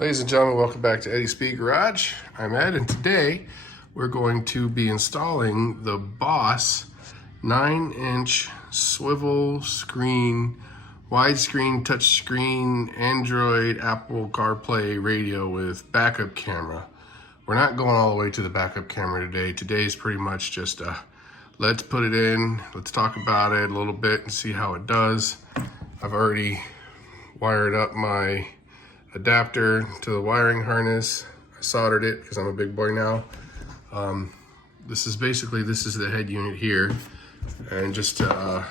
Ladies and gentlemen, welcome back to Eddie's Speed Garage. I'm Ed, and today we're going to be installing the Boss 9-inch swivel screen, widescreen touchscreen, Android, Apple CarPlay radio with backup camera. We're not going all the way to the backup camera today. Today's pretty much just let's put it in, let's talk about it a little bit and see how it does. I've already wired up my adapter to the wiring harness. I soldered it because I'm a big boy now. This is the head unit here, and just for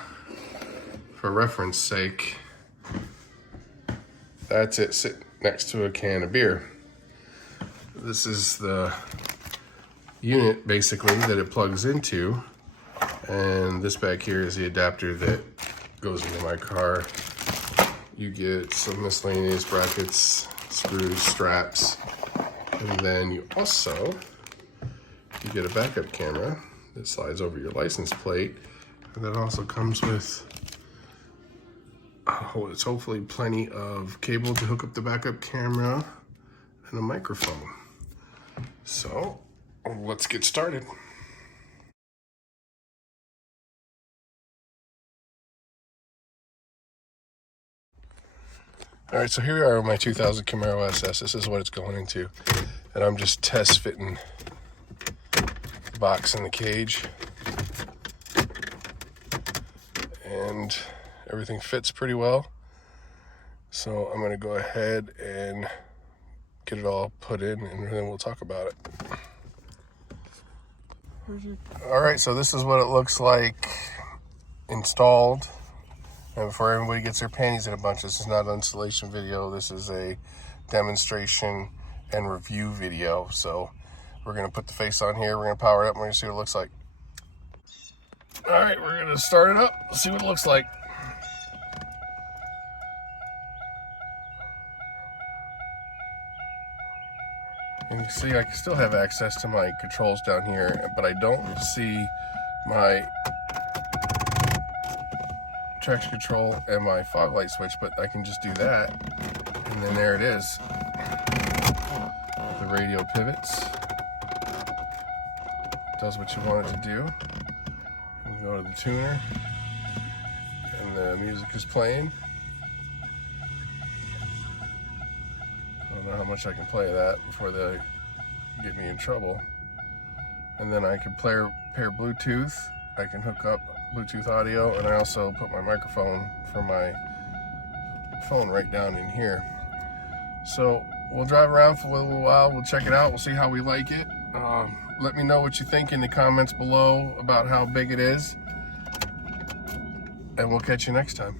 reference sake, that's it sitting next to a can of beer. This is the unit basically that it plugs into, and this back here is the adapter that goes into my car. You get some miscellaneous brackets, screws, straps, and then you get a backup camera that slides over your license plate, and that also comes with it's hopefully plenty of cable to hook up the backup camera and a microphone. So let's get started. All right, so here we are with my 2000 Camaro SS. This is what it's going into. And I'm just test fitting the box in the cage. And everything fits pretty well. So I'm gonna go ahead and get it all put in, and then we'll talk about it. All right, so this is what it looks like installed. And before everybody gets their panties in a bunch, this is not an installation video. This is a demonstration and review video. So we're gonna put the face on here. We're gonna power it up, and we're gonna see what it looks like. All right, we're gonna start it up, see what it looks like. And you can see I still have access to my controls down here, but I don't see my traction control and my fog light switch, but I can just do that, and then there it is. The radio pivots, does what you want it to do. We go to the tuner, and the music is playing. I don't know how much I can play of that before they get me in trouble. And then I can pair Bluetooth. I can hook up Bluetooth audio, and I also put my microphone for my phone right down in here. So we'll drive around for a little while, we'll check it out, we'll see how we like it. Let me know what you think in the comments below about how big it is, and we'll catch you next time.